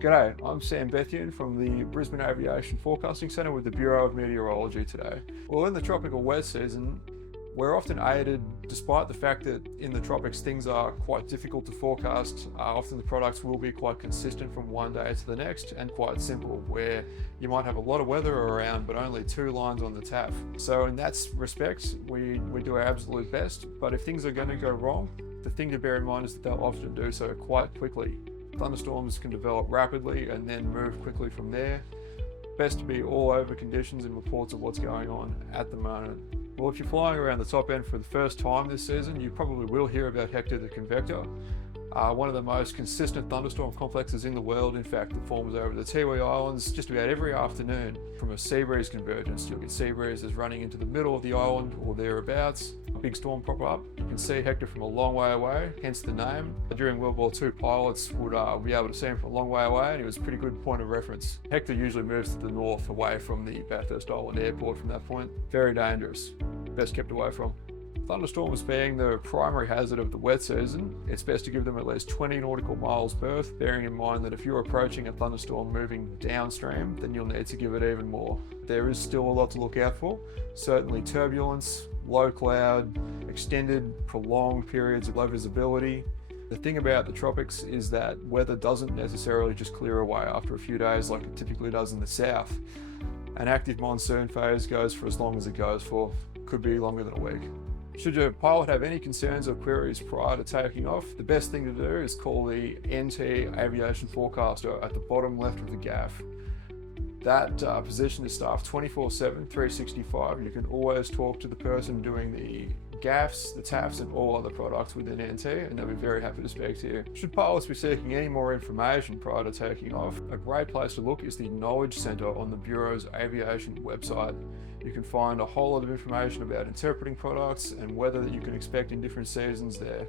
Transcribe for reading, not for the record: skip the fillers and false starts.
G'day, I'm Sam Bethune from the Brisbane Aviation Forecasting Centre with the Bureau of Meteorology today. Well, in the tropical wet season, we're often aided, despite the fact that in the tropics things are quite difficult to forecast. Often the products will be quite consistent from one day to the next and quite simple, where you might have a lot of weather around but only 2 lines on the TAF. So in that respect, we do our absolute best, but if things are going to go wrong, the thing to bear in mind is that they'll often do so quite quickly. Thunderstorms can develop rapidly and then move quickly from there. Best to be all over conditions and reports of what's going on at the moment. Well, if you're flying around the top end for the first time this season, you probably will hear about Hector the Convector, one of the most consistent thunderstorm complexes in the world. In fact, it forms over the Tiwi Islands just about every afternoon from a sea breeze convergence. You'll get sea breezes running into the middle of the island or thereabouts. A big storm pop up. You can see Hector from a long way away, hence the name. During World War II, pilots would be able to see him from a long way away, and it was a pretty good point of reference. Hector usually moves to the north, away from the Bathurst Island airport from that point. Very dangerous. Best kept away from. Thunderstorms being the primary hazard of the wet season, it's best to give them at least 20 nautical miles berth, bearing in mind that if you're approaching a thunderstorm moving downstream, then you'll need to give it even more. There is still a lot to look out for. Certainly turbulence, low cloud, extended, prolonged periods of low visibility. The thing about the tropics is that weather doesn't necessarily just clear away after a few days like it typically does in the south. An active monsoon phase goes for as long as it goes for, could be longer than a week. Should your pilot have any concerns or queries prior to taking off, the best thing to do is call the NT Aviation Forecaster at the bottom left of the gaff. That position is staffed 24/7, 365. You can always talk to the person doing the gaffs, the TAFs, and all other products within NT, and they'll be very happy to speak to you. Should pilots be seeking any more information prior to taking off, a great place to look is the Knowledge Centre on the Bureau's aviation website. You can find a whole lot of information about interpreting products and weather that you can expect in different seasons there.